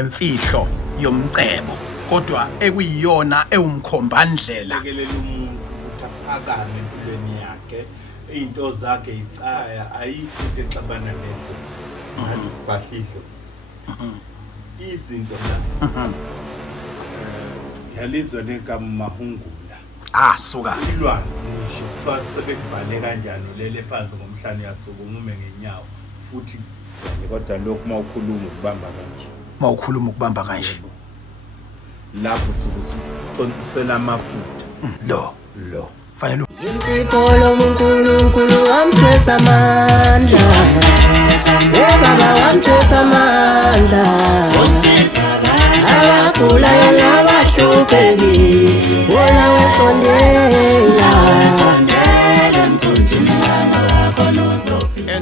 Imfihlo yomcebo kodwa ekuyiyona ewumkhombandlela lekelela umuntu ukuthi aphakame empilweni yakhe into zakhe icaya ayikho into exabana nedlozi manje sibahlidlo izinto la yalizwe negama Mahungula suka ilwane ngisho kuthiwa sebekuvale kanjani ulele phansi ngomhlanje yasuka umume ngenyawo futhi kodwa lokhu mawukhuluma ukubamba kanje mawukhuluma ukubamba kanje lapho sokucontisela amafutha lo fanele Imsipolo uNkulunkulu amthwesa amandla Baba wamthwesa amandla Abagulayo nabahlupheki wona wesondela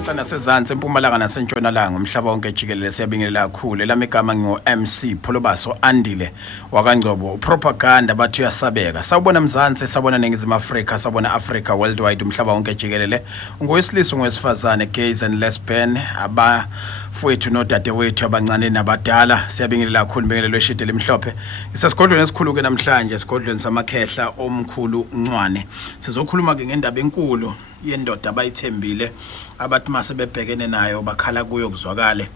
enhla nasezantsi empumalanga nasentshonalanga umhlaba wonke jikelele siyabingelela kakhulu elami igama ngo MC Pholobaso Andile wakangcobo propaganda bathi uyasabeka sawubona mzansi sabona nengizima Africa sabona Africa worldwide umhlaba wonke jikelele ngowesilisa ngowesifazane gays and lesbian abafowethu nodadewethu abancane nabadala siyabingelela kakhulu bingelelo eshidele emhlophe isesigodlweni esikhulu ke namhlanje esigodlweni samakhehla omkhulu Ncwane sizokhuluma ke ngendaba enkulu yendoda abayithembile abathi mase bebhekene nayo bakhala kuyo kuzwakale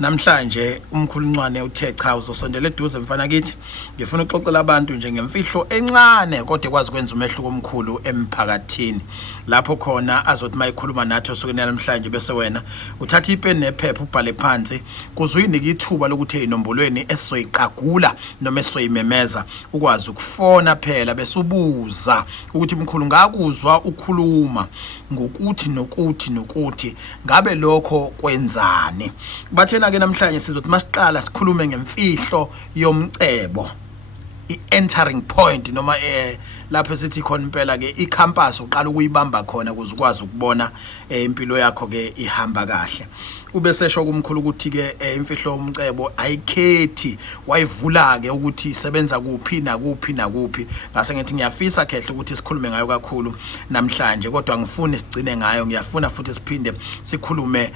namhlanje umkhulu Ncwane uthe cha uzosondela eduze mfana kithi ngifuna uxoxela abantu nje ngemfihlo encane kodwa ekwazi ukwenza umehluko omkhulu emphakathini lapho khona azothi mayikhuluma nathi osukeni namhlanje bese wena uthatha ipeni nephepha ubhale phansi kuzuyinika ithuba lokuthi ezinombolweni esizoyiqagula noma esizoyimemeza ukwazi ukufona phela bese ubuza ukuthi umkhulu ngakuzwa ukhuluma ngokuthi nokuthi ngabe lokho kwenzani bathena ke namhlanje sizothi masiqala sikhulume ngemfihlo yomcebo i-entering point noma lapho sithi khona impela ke i-campus uqala ukuyibamba khona ukuze ukwazi ukubona impilo yakho ke ihamba kahle ube sesho kumkhulu ukuthi ke imfihlo yomcebo ayikhethi wayivula ke ukuthi isebenza kuphi nakuphi ngase ngithi ngiyafisa khehle ukuthi sikhulume ngayo kakhulu namhlanje kodwa ngifuna sigcine ngayo ngiyafuna futhi siphinde sikhulume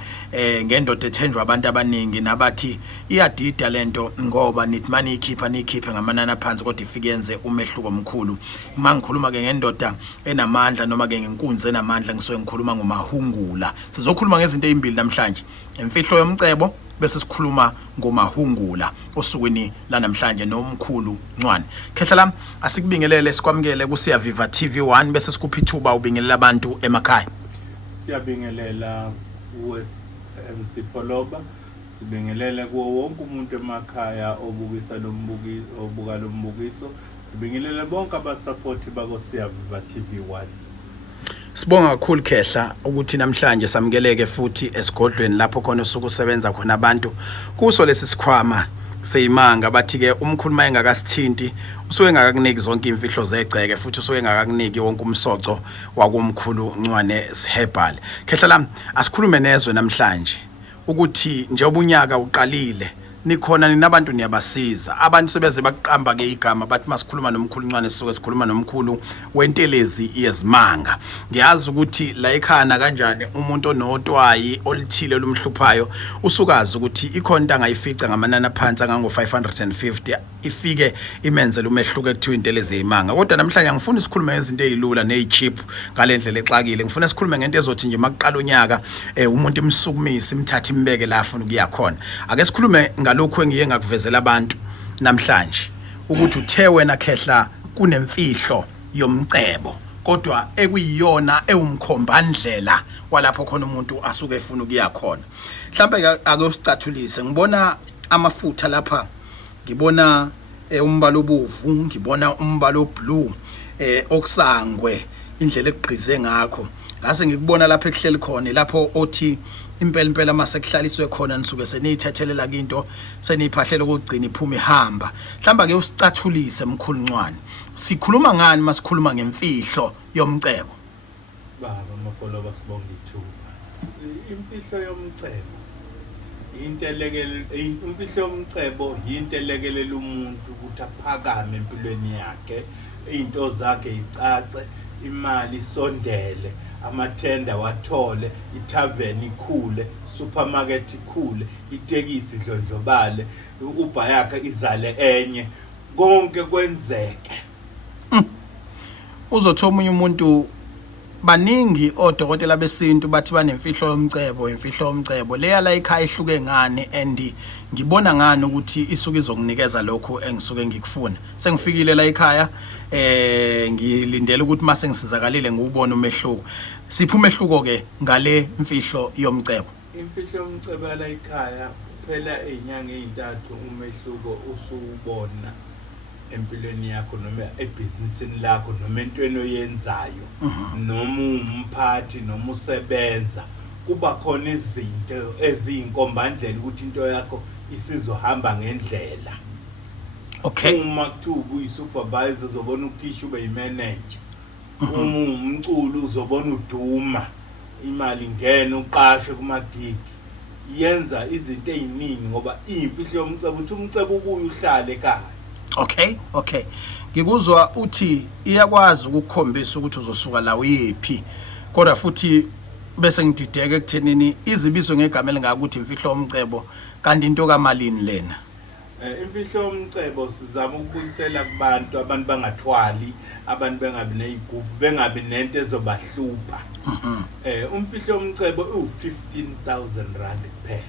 ngendoda ethenjwa abantu abaningi nabathi iyadida lento ngoba nithi mani ikhipha ngamanana phansi kodwa ifike yenze umehluko omkhulu mangikhuluma ke ngendoda enamandla noma ke ngenkunzi enamandla ngisuke ngikhuluma ngoMahungula sizokhuluma ngezinto ezimbili namhlanje imfihlo yomcebo bese sikhuluma ngoMahungula osukwini la namhlanje nomkhulu Ncwane khehla lami asikubingelele sikwamukele kusiya Viva TV1 bese sikupha ithuba ubingelela abantu emakhaya siyabingelela MC Pholoba sibingelele kuwo wonke umuntu emakhaya obukisa obuka lo mbukiso sibingelele bonke abasupport bakosiya Viva TV1 Sibonga kakhulu khehla ukuthi namhlanje samkeleke futhi esigodlweni lapho khona usukusebenza khona abantu kuso lesi sikhwama seyimanga bathi ke umkhuluma engakasithinti usuke engakakuniki zonke imfihlo zegceke futhi usuke engakakuniki wonke umsoco wakumkhulu Ncwane Herbal khehla lami asikhulume nezwe namhlanje ukuthi njengoba unyaka uqalile nikhona ninabantu niyabasiza abantu sebeze baqamba ke igama bathi masikhuluma nomkhulu Ncwane sisuke sikhuluma nomkhulu wentelezi yezimanga ngiyazi ukuthi la ekhana kanjani umuntu onotwayi olithile lumhluphayo usukazi ukuthi ikhonta angayifica ngamanana phansi angango 550 ifike imenzele umehluko ekuthiwa intelezi yezimanga kodwa namhlanje ngifuna isikhulume ngezinto ezilula nezicheap ngalendlela exakile ngifuna sikhulume ngento ezothi nje maqala unyaka umuntu imsukumisa imthatha imbeke la afuna ukuya khona ake sikhulume ngalokho engiye ngakuvezela abantu namhlanje ukuthi uthe wena khehla kunemfihlo yomcebo kodwa ekuyiyona ewumkhombandlela walapho khona umuntu asuke efuna ukuya khona mhlawumbe ake usicathulise ngibona amafutha lapha ngibona umbala obuvu ngibona umbala oblue okusangwe indlela egqize ngakho ngase ngikubona lapha ekuhleli khona lapho othi impela mase kuhlaliswe khona nisuke seniyithathelela into seniyiphahlela ukugcina iphuma ihamba mhlamba ke usicathulise mkhulu Ncwane sikhuluma ngani masikhuluma ngemfihlo yomcebo baba Mapholoba sibonga ithuba imfihlo yomcebo imfihlo yomcebo yinto elekelela umuntu ukuthi aphakame empilweni yakhe into zakhe icace imali isondele amathenda wathole, ithaveni ikhule, supermarket ikhule, itekisi idlondlobale, uber yakhe izale enye, konke kwenzeke. Uzothi omunye umuntu baningi odokotela besintu bathi banemfihlo yomcebo leya la ekhaya ihluke ngani and ngibona ngani ukuthi isuke izokunikeza lokho engisuke ngikufuna. Sengifikile la ekhaya ngilindele ukuthi mase ngisizakalile ngubona umehluko. Sipha umehluko ke ngale mfihlo yomcebo. Imfihlo yomcebo la ekhaya phela izinyanga ezintathu umehluko usubona empilweni yakho noma ebusinessini lakho noma entweni oyenzayo noma umphathi noma usebenza kuba khona izinto eziyinkombandlela ukuthi into yakho isizohamba ngendlela. Okay. Uma kuthiwa uyisupervisor uzobona ukhisha ube yimanager. Uma umculo uzobona uduma imali ngene uqashwe kuma gig. Yenza izinto eziningi ngoba imfihlo yomcebo uthi umcebo ubuye uhlale ekhaya. Okay. Ngikuzwa uthi iyakwazi ukukhombisa ukuthi uzosuka la uyephi. Kodwa futhi bese ngidideke ekuthenini izibizo ngegama elingakuthi imfihlo yomcebo kanti into kaMalini lena. Imfihlo yomcebo sizama ukubuyisela kubantu abantu bangathwali, abantu bengabi nezigubu, bengabi nento ezobahlupha. Umfihlo yomcebo u15,000 rand kuphela.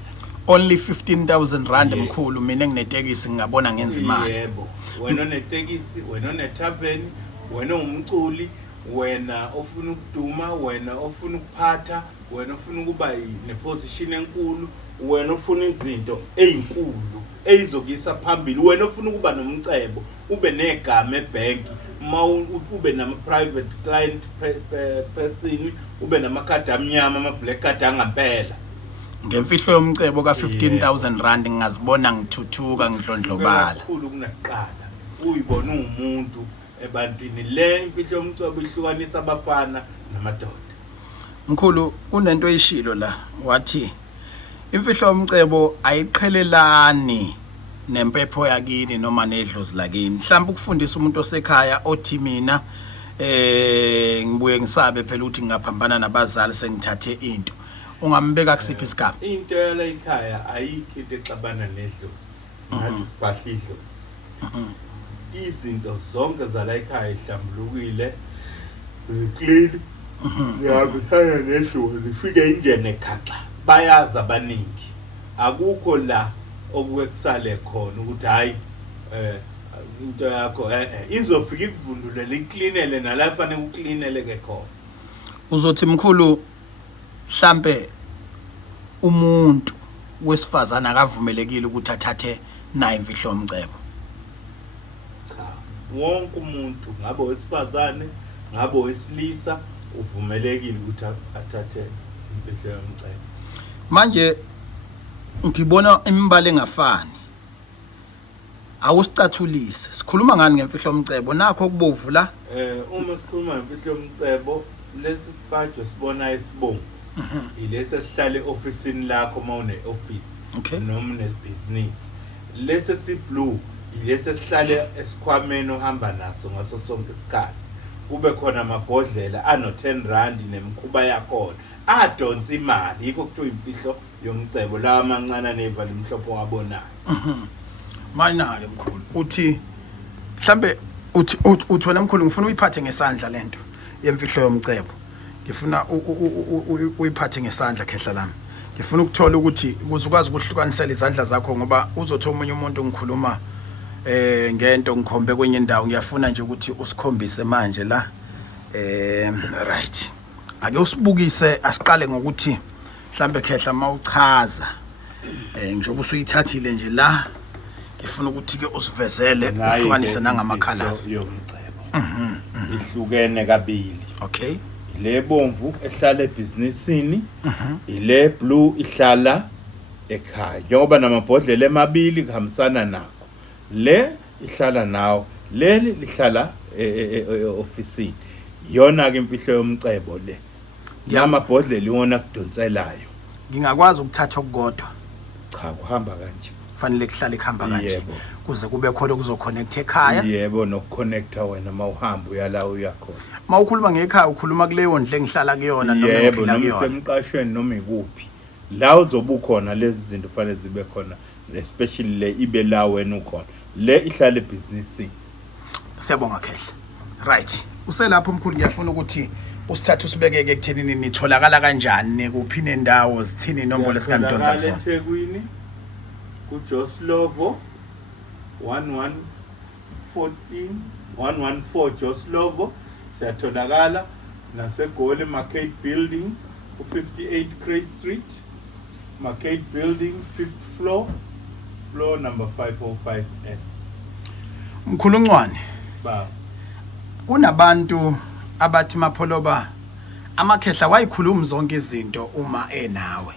Only 15,000 rand mkhulu mina nginetekisi ngingabona ngenza imali. Yebo. Wena onetekisi, wena onethaveni, wena umculi, wena ofuna ukuduma, wena ofuna ukuphatha, wena ofuna ukuba neposition enkulu, wena ofuna izinto ezinkulu ezizokisa phambili, wena ofuna ukuba nomcebo, ube negama ebank, ube nama private client person, ube namakhadi amnyama, ama black card angempela. Ngemfihlo yomcebo ka 15,000 rand ngingazibona ngithuthuka ngidlondlobala. Kakhulu kunakuqala. Uyibona umuntu ebantwini le imfihlo yomcebo ihlukanisa abafana namadoda. Mkhulu kunento eyishilo la wathi imfihlo yomcebo ayiqhelelani nempepho yakini noma nedlozi lakini. Mhlawumbe ukufundisa umuntu osekhaya othi mina ngibuye ngisabe phela ukuthi ngingaphambana nabazali sengithathe into. Ungambeka kusiphi isigaba? Into yala ekhaya ayikho into exabana nedlozi. Ngathi siphahla idlozi. Izinto zonke zala ekhaya ihlambulukile, ziclean. Yakuthaya nedlozi zifike ingene ekhaxa. Bayazi abaningi. Akukho la okuwekusale khona ukuthi hayi into yakho izofika ikuvundulele icleanele nala fanele ukcleanele ke khona. Uzothi mkhulu mhlambe umuntu wesifazana akavumelekile ukuthi athathe naye imfihlo yomcebo. Cha, wonke umuntu ngabe wesifazane ngabe wesilisa uvumelekile ukuthi athathe imfihlo yomcebo. Manje ngibona imibala engafani. Awusicathulise. Sikhuluma ngani ngemfihlo yomcebo? Nakho kubovu la? Uma sikhuluma ngemfihlo yomcebo, lesi sipajo sibona isibomvu. Ilese sihlale officeini lakho mawune office noma nebusiness. Lese si blue ilese sihlale esikhwameni ohamba naso ngaso sonke isikhathi. Kube khona amabhodlela ano 10 rand nemkhuba yakho. Adonsa imali yikho kuthiwa imfihlo yomcebo la amancane nevali imhlopho wabonayo. Mana ke mkhulu uthi mhlambe uthi wena mkhulu ngifuna uyiphathe ngesandla lento yemfihlo yomcebo. Ngifuna uyiphathe ngesandla khehla lami. Ngifuna ukuthola ukuthi ukuze ukwazi ukuhlukanisela izandla zakho ngoba uzothi omunye umuntu ngikhuluma ngento ngikhombe kwenye indawo ngiyafuna nje ukuthi usikhombise manje la right. Ake usibukise asiqale ngokuthi mhlambe khehla mawuchaza njengoba usuyithathile nje la ngifuna ukuthi ke usivezele uhlukanise nangamakhala yomcebo. Ihlukene kabili. Okay. Le bomvu ehlala ebusinessini, ile blue ihlala ekhaya. Njengoba namabhodlela emabili kuhambisana nakho. Le ihlala nawo, leli lihlala officeini. Yona ke imfihlo yomcebo le. Yamabhodlela iwona kudonselayo. Ngingakwazi ukuthatha okukodwa. Cha kuhamba kanje. kufanele kuhlale kuhamba kanje Yebo. kuze kube khona kuzoconnect ekhaya. Yebo, nokuconnecta wena mawuhamba uyala uyakhona. Mawukhuluma ngekhaya ukhuluma kuleyo ndle engihlala kuyona noma Yebo, engiphila noma kuyona. isemqashweni noma ikuphi. La uzobukhona lezi zinto fanele zibe khona, especially le ibe la wena ukhona. Le ihlale businessini. Siyabonga Khehle. Right. Uselapho umkhulu ngiyafuna ukuthi usithathe usibekeke ekuthenini nitholakala kanjani kuphi nendawo zithini inombolo esikanidonsa kusona. eThekwini kuJoslovo 114 Joslovo. Siyatholakala naseGoli Market Building ku58 Cray Street. Market Building 5th floor number 505S. Mkhulu Ncwane, Ba. kunabantu abathi mapholoba amakhehla wayikhuluma zonke izinto uma enawe.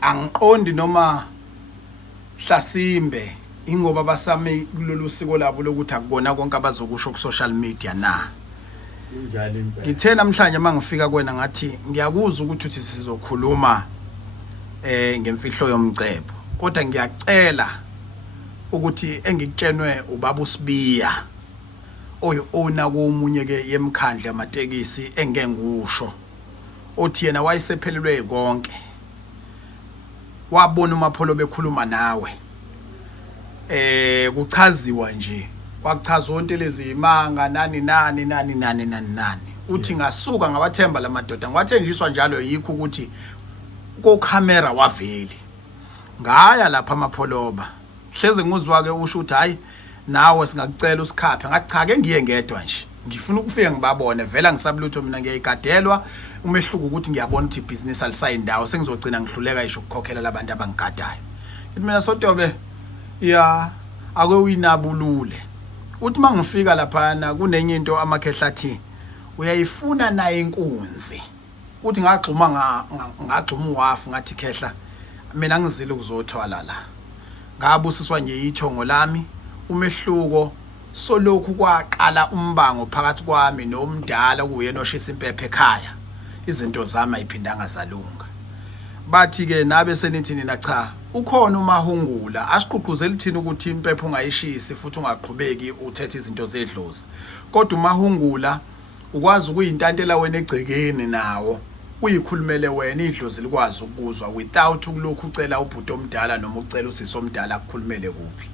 Angiqondi noma Hlasimbe ingoba basame kulolu siko labo lokuthi akubona konke abazokusho ku social media na. Kunjani impela? Ngithe namhlanje mangifika kwena ngathi ngiyakuzwa ukuthi uthi sizokhuluma ngemfihlo yomcebo. Kodwa ngiyacela ukuthi engikutshenwe ubaba uSibiya oyona komunye ke yemkhandla yamatekisi engengusho othi yena wayesephelelwe konke wabona uMapholo bekhuluma nawe kuchaziwa nje kwakuchaza onke lezi imanga nani uthi ngasuka ngawathemba lamadoda ngwathenjiswa njalo yikho ukuthi ko camera waveli ngaya lapha amapholoba hleze nguzwa ke usho ukuthi hayi nawe singakucela usikhaphe ngathi cha ke ngiye ngedwa nje ngifuna ukufika ngibabone vela ngisabulutho mina ngiyayigadelwa umehluko ukuthi ngiyabona ukuthi business alisayindawo sengizogcina ngihluleka isho ukukhokhela labantu abangigadayo ngithi mina Sotobe ya ake uyinabulule uthi mangifika lapha na kunenye into amakhehla athi uyayifuna naye inkunzi uthi ngagxuma uwafu ngathi khehla mina ngizile ukuzothwala la ngabusiswa nje ithongo lami umehluko solokhu kwaqala umbango phakathi kwami nomdala kuyena oshisa impepho ekhaya izinto zami ayiphindanga zalunga bathi ke nabe senithi nina cha ukhona uMahungula asiqhuquzela thina ukuthi impepho ungayishisi futhi ungaqhubeki uthethe izinto zedlozi kodwa uMahungula ukwazi ukuyintantela wena egcekeni nawo uyikhulumele wena idlozi likwazi ukuzwa without ukulokhu ucela ubhuti omdala noma ucela usisi omdala akukhulumele kuphi.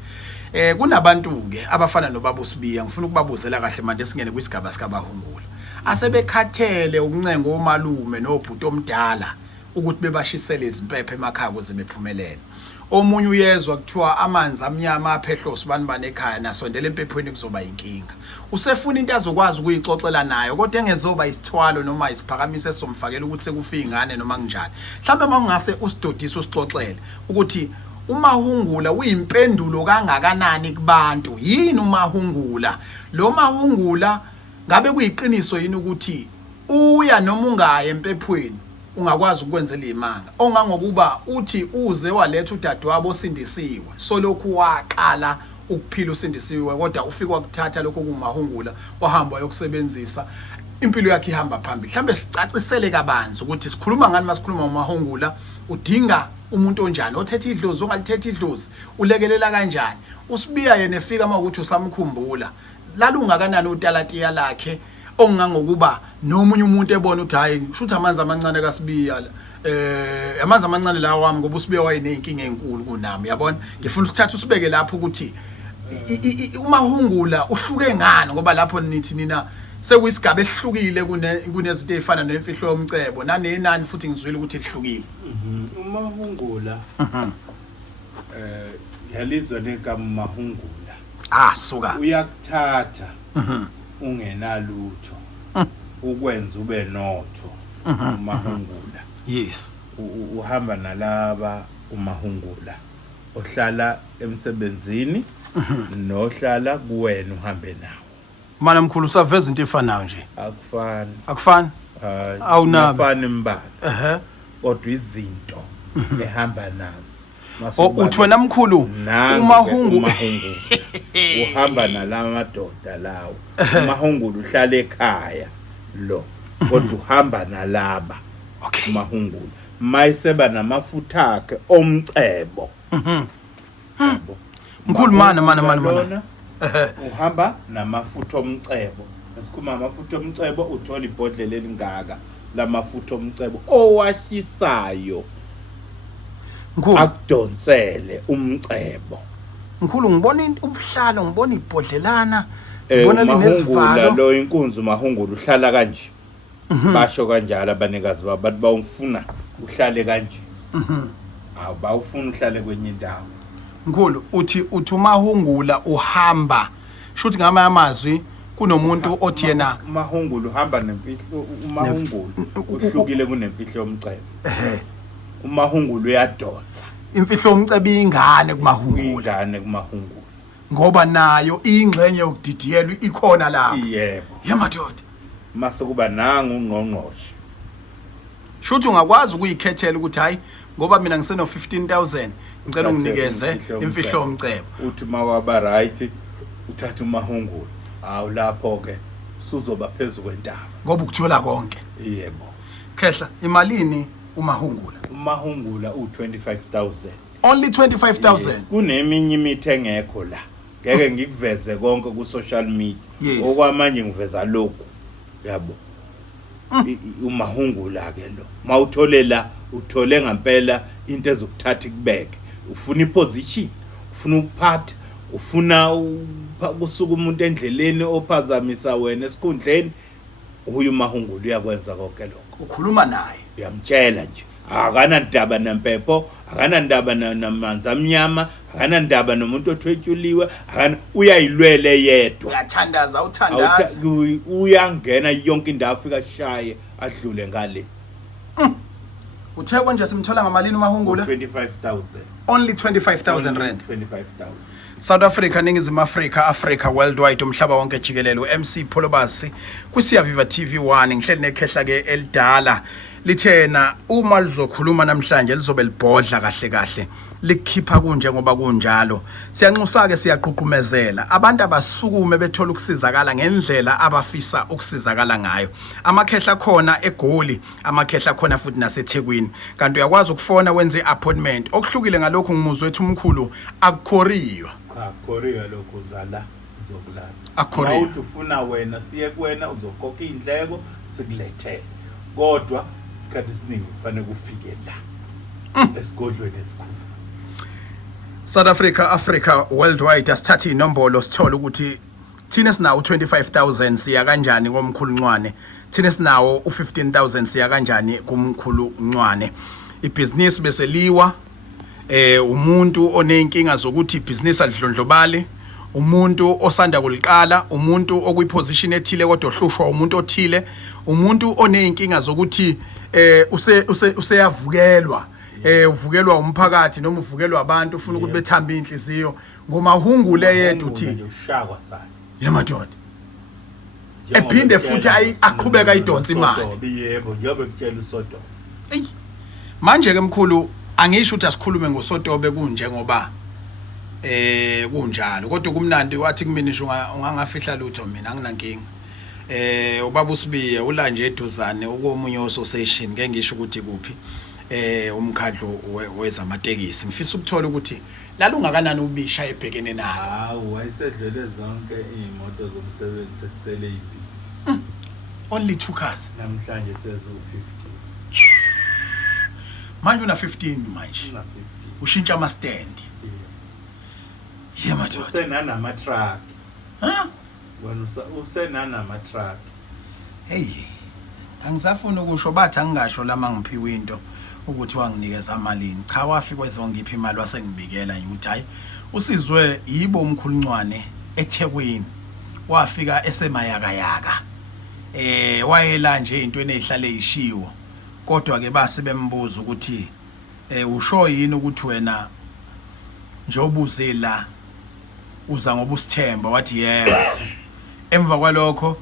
Kunabantu ke abafana nobaba uSibiya ngifuna ukubabuzela kahle manje singene kwisigaba sikaBahungula asebekhathele ukuncenga omalume nobhuti omdala ukuthi bebashisele izimpepho emakhaya ukuze bephumelele. Omunye uyezwa kuthiwa amanzi amnyama aphehlosi banibane ekhaya nasondela empephweni kuzoba inkinga. Usefuna into azokwazi ukuyixoxela nayo kodwa engezoba isithwalo noma isiphakamiso esomfakela ukuthi sekufika ingane noma kunjani. Mhlawumbe mangase usidodisa usixoxele ukuthi uMahungula uyimpendulo kangakanani kubantu yini uMahungula lo Mahungula ngabe kuyiqiniso yini ukuthi uya noma ungaya empephweni ungakwazi ukwenzela imanga ongangokuba uthi uze waletha udadewabo osindisiwe solokhu waqala ukuphila usindisiwe kodwa ufika wakuthatha lokho kuMahungula wahamba yokusebenzisa impilo yakhe ihamba phambili. Mhlambe sicacisele kabanzi ukuthi sikhuluma ngani masikhuluma ngoMahungula udinga umuntu onjani othethe idlozi ongalithethe idlozi ulekelela kanjani uSibiya yena efika mawukuthi usamkhumbula lalungakanani utalatiya lakhe ongangokuba nomunye umuntu ebona ukuthi hayi shutha amanzi amancane kaSibiya amanzi amancane la wami ngoba uSibiya wayenenkinga enkulu kunami yabona ngifuna ukuthatha usibeke lapho ukuthi uMahungula uhluke ngani ngoba lapho nithi nina sekuyisigaba esihlukile kunezinto ezifana nemfihlo yomcebo nanenani futhi ngizwile ukuthi lihlukile. uMahungula yalizwa negama Mahungula Suka uyakuthatha ungenalutho ukwenza ube notho uMahungula. Yes. Uhamba nalaba uMahungula ohlala emsebenzini nohlala kuwena uhambe nawo. Mana mkhulu usaveza into efanayo nje. Akufani. Awunabe. Afani imbala. Kodwa izinto ehamba nazo. Uthi wena mkhulu uMahungula uhamba nalamadoda lawo. uMahungula uhlala ekhaya lo kodwa uhamba nalaba. Okay. uMahungula mayiseba namafutha akhe omcebo Mkhulu mana. Uhamba namafutha omcebo. Esikhuma amafutha omcebo uthola ibhodlela elingaka lamafutha omcebo owashisayo. Mkhulu Akudonsele umcebo. Mkhulu ngibona ubuhlalo ngibona ibhodlelana ngibona linesivalo lo inkunzi mahungulu uhlala kanje. Basho kanjalo abanikazi bathi bawufuna uhlale kanje. Bawufuna uhlale kwenye indawo. Mkhulu uthi umahungula uhamba shuthi ngama amazwi kunomuntu othi yena umahungulu uhamba nemfihlo umahungulu uhlukile kunemfihlo yomcebo. Umahungulu uyadonsa. Imfihlo yomcebo ingane kumahungula. Ngoba nayo ingxenye yokudidiyelwa ikhona lapha. Yebo. Yemadoda. Mase kuba nangu ungqongqoshe. Shuthi ungakwazi ukuyikhethela ukuthi hayi ngoba mina ngiseno 15,000 ngicela unginikeze imfihlo yomcebo. Uthi mawaba right uthatha umahungulu. Awu lapho ke suzoba phezulu kwentaba. Ngoba ukuthola konke. Yebo. Khehla imalini umahungula? Umahungula u25,000. Only 25,000. Yes. Kuneminye imithi engekho la. Ngeke ngikuveze konke ku social media. Yes. Okwamanje ngiveza lokho. Yabo. Umahungula ke lo. Mawuthole la uthole ngempela into ezokuthatha ikubeke. Ufuna iposition, ufuna ukuphatha, ufuna ukusuka umuntu endleleni ophazamisa wena esikhundleni. Uyu mahungulu uyakwenza konke lokho. Ukhuluma naye. Uyamtshela nje. Akanandaba nempepho, akanandaba namanzi amnyama, akanandaba nomuntu othwetyuliwe, uyayilwele yedwa. Uyathandaza uthandaza. Uyangena yonke indawo afika shaye adlule ngale. Uthe konje simthola ngamalini umahungula? 25,000. Only 25,000 rand. 25,000. South Africa, Ningizimu Africa worldwide umhlaba wonke jikelele uMC Pholobasi kuSiyaviva TV1 ngihleli nekhehla ke elidala lithena uma lizokhuluma namhlanje lizobe libhodla kahle likhipha kunje ngoba kunjalo siyanxusa ke siyaqhuqumezela abantu abasukume bethola ukusizakala ngendlela abafisa ukusizakala ngayo amakhehla khona eGoli amakhehla khona futhi naseThekwini kanti uyakwazi ukufona wenze appointment okuhlukile ngalokho ngimuzwe wethu umkhulu akukhoriwa Korea lokho zala zokulala. Akorea. Awuthi ufuna wena siye kuwena uzokhokha indleko sikulethele. Kodwa isikhathi esiningi kufanele kufike la. Esigodlweni esikhulu. South Africa worldwide asithatha inombolo sithola ukuthi thina sinawo 25,000 siya kanjani komkhulu Ncwane. Thina sinawo u15,000 siya kanjani kumkhulu Ncwane. Ibusiness bese liwa umuntu onenkinga zokuthi ibusiness alidlondlobale umuntu osanda kuliqala umuntu okuyiposition ethile kodwa ohlushwa umuntu othile umuntu onenkinga zokuthi useyavukelwa uvukelwa umphakathi noma uvukelwa abantu ufuna ukuthi bethamba inhliziyo ngomahungule yedwa uthi ushakwa sana yemadoda ephinde futhi aqhubeka idonsa imali yebo njobe kutshela uSodoma manje ke mkhulu angisho ukuthi asikhulume ngoSotobe kunje ngoba kunjalo kodwa kumnandi wathi kumina ungangafihla lutho mina anginankinga ubaba uSibiye ula nje eduzane ukomunye association ngeke ngisho ukuthi kuphi umkhadlo wezamatekisi ngifisa ukuthola ukuthi lalungakanani ubisha ebhekene nalo hawu wayesedlele zonke imoto zomsebenzi sekusele ipi only 2 cars namhlanje sezu 50 manje una 15 manje ushintsha ama stand yema doda usenana ama truck wena usenana ama truck hey angisafuna ukusho bathi angingasho lama ngiphiwe into ukuthi wanginikeza amalini cha wafika kwezongiphi imali wasengibikela nje ukuthi hayi usizwe yibo umkhulu Ncwane eThekwini wafika esemayakayaka wayela nje into enezihlale ezishiwo kodwa ke base bembuza ukuthi usho yini ukuthi wena njengoba uzela uza ngoba usithemba wathi yebo emva kwalokho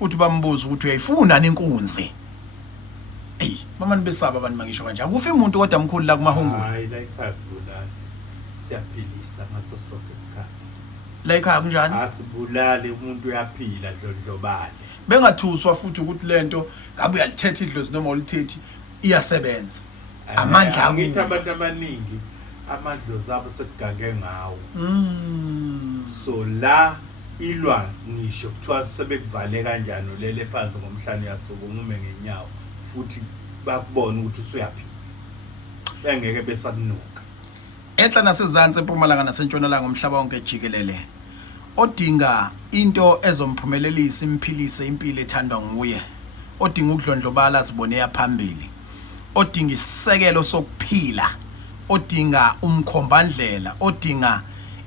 uthi bambuza ukuthi uyayifuna inkunzi mama nibesaba abantu mangisho kanje akufi umuntu kodwa mkhulu la kumahungulu hayi la ikhasi bulala siyaphilisa ngaso sonke isikhathi la ekhaya kunjani asibulali umuntu uyaphila dlondlobale bengathuswa futhi ukuthi lento ngabe uyalithetha idlozi noma ulithethi iyasebenza amandla angithi abantu abaningi amadlozi abo sekugage ngawo so la ilwa ngisho kuthiwa sebekuvale kanjani ulele phansi ngomhlanje yasuku umume ngenyawo futhi bakubona ukuthi usuyaphi engeke besakunuka enhla nasezantsi empumalanga nasentshonalanga umhlaba wonke jikelele odinga into ezomphumelelisa imphilise impilo ethandwa nguye odinga ukudlondlobala zibone yaphambili odinga isekelo sokuphila odinga umkhombandlela odinga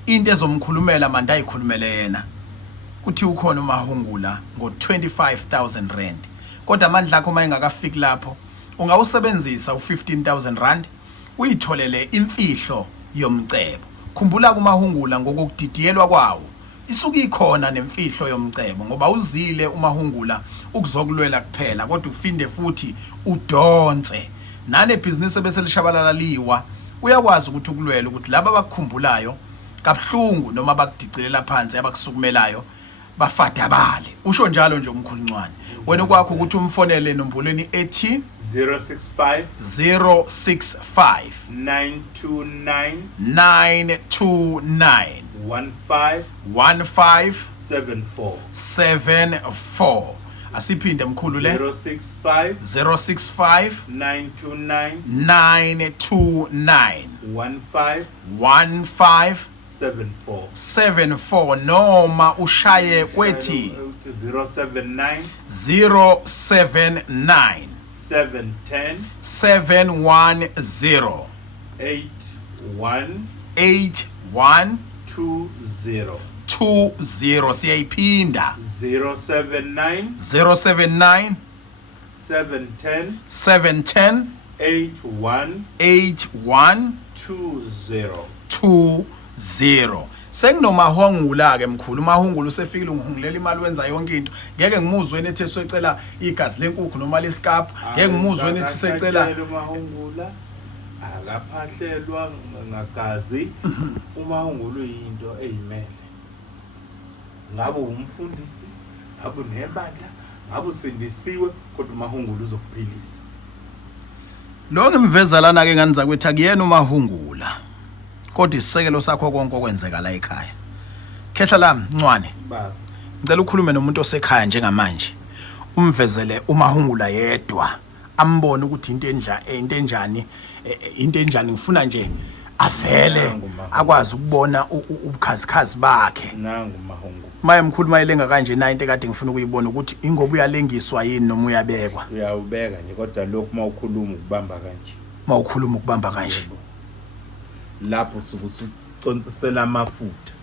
into ezomkhulumela manje ayikhulumele yena kuthi ukhona uMahungula ngo25,000 rand kodwa amandla akho mayengakafiki lapho ungawusebenzisa u15,000 rand uyitholele imfihlo yomcebo khumbula kuMahungula ngokudidiyelwa kwawo isuke ikhona nemfihlo yomcebo ngoba uzile uMahungula ukuzokulwela kuphela kodwa ufinde futhi udonse nane business ebese lishabalala liwa uyakwazi ukuthi ukulwela ukuthi laba abakukhumbulayo kabhlungu noma bakudicelela phansi abakusukumelayo bafadabale usho njalo nje umkhuluncwane wena kwakho ukuthi umfonele nombulweni ethi 065 929 15 74 asiphinde mkhulu le 065 929 15 74 noma ushaye kwethi 079 710 710 8120 siyayiphinda 079 710 8120 sekunomahungula ke mkhulu uMahungula usefikile ungihulela imali wenza yonke into ngeke ngimuzwe nethi secela igazi lenkukhu noma lesikapha ngeke ngimuzwe nethi secela uMahungula akaphahlelwa ngagazi uMahungula uyinto eyimele ngabe umfundisi ngabe nebandla ngabe usindisiwe kodwa uMahungula uzokuphilisa lo ngimvezalana ke nganiza kwethi akuyena uMahungula kodwa isisekelo sakho konke okwenzeka la ekhaya khehla lami Ncwane baba ngicela ukhulume nomuntu osekhaya njengamanje umvezele uMahungula yedwa ambone ukuthi into enjani ngifuna nje avele akwazi ukubona ubukhazikhazi bakhe nangu uMahungula maye mkhulu mayelenga kanje na into ekade ngifuna ukuyibona ukuthi ingoba uyalengiswa yini noma uyabekwa uyawubeka nje kodwa lokhu mawukhuluma ukubamba kanje mawukhuluma ukubamba kanje lapho sukuthi ucontsisela amafutha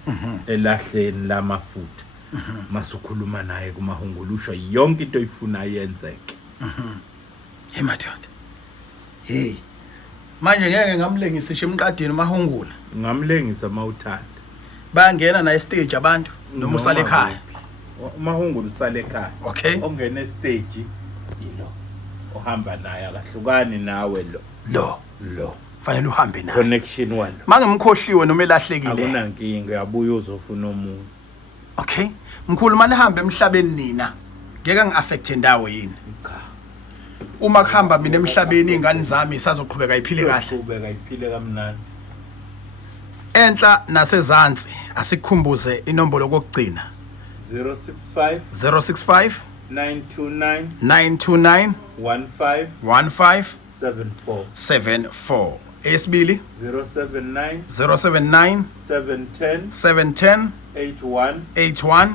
elahleni lamafutha masukhuluma naye kuMahungula usho yonke into oyifuna yenzeke hey madoda hey manje ngeke ngamlengisa ishe emqadini uMahungula ngamlengisa mawuthanda bayangena na stage abantu noma usale ekhaya uMahungula usale ekhaya okay ongena stage yilo ohamba naye akahlukani nawe lo fanele uhambe naye connection walo mangimkhohliwe noma elahlekile akunankinga uyabuya uzofuna umuntu okay mkhulu manje hamba emhlabeni nina ngeke ngiaffecte ndawo yini cha uma kuhamba mina emhlabeni ingane zami isazoqhubeka iphile kahle uqhubeka iphile kamnandi enhla nasezantsi asikukhumbuze inombolo kokugcina 065 929 15 74 esibili 079 710 81 20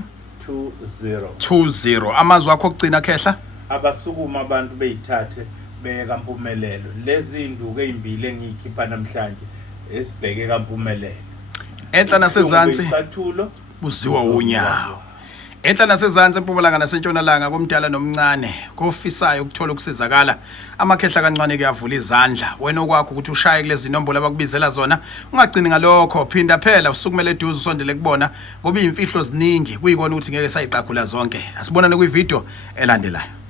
20 amazwi akho okugcina khehla abasukuma abantu beyithathe beka mpumelelo lezi induku ezimbili engiyikhipha namhlanje esibheke kampumelelo enhla nasezantsi icathulo buziwa unyawo enhla nasezantsi empumalanga nasentshonalanga komdala nomncane kofisayo ukuthola ukusizakala amakhehla kancane kuyavula izandla wena okwakho ukuthi ushaye kulezi nombolo abakubizela zona ungagcini ngalokho phinda phela usukumele eduze usondele kubona ngoba imfihlo ziningi kuyikona ukuthi ngeke sayiqaqula zonke asibonane kwivideo elandelayo.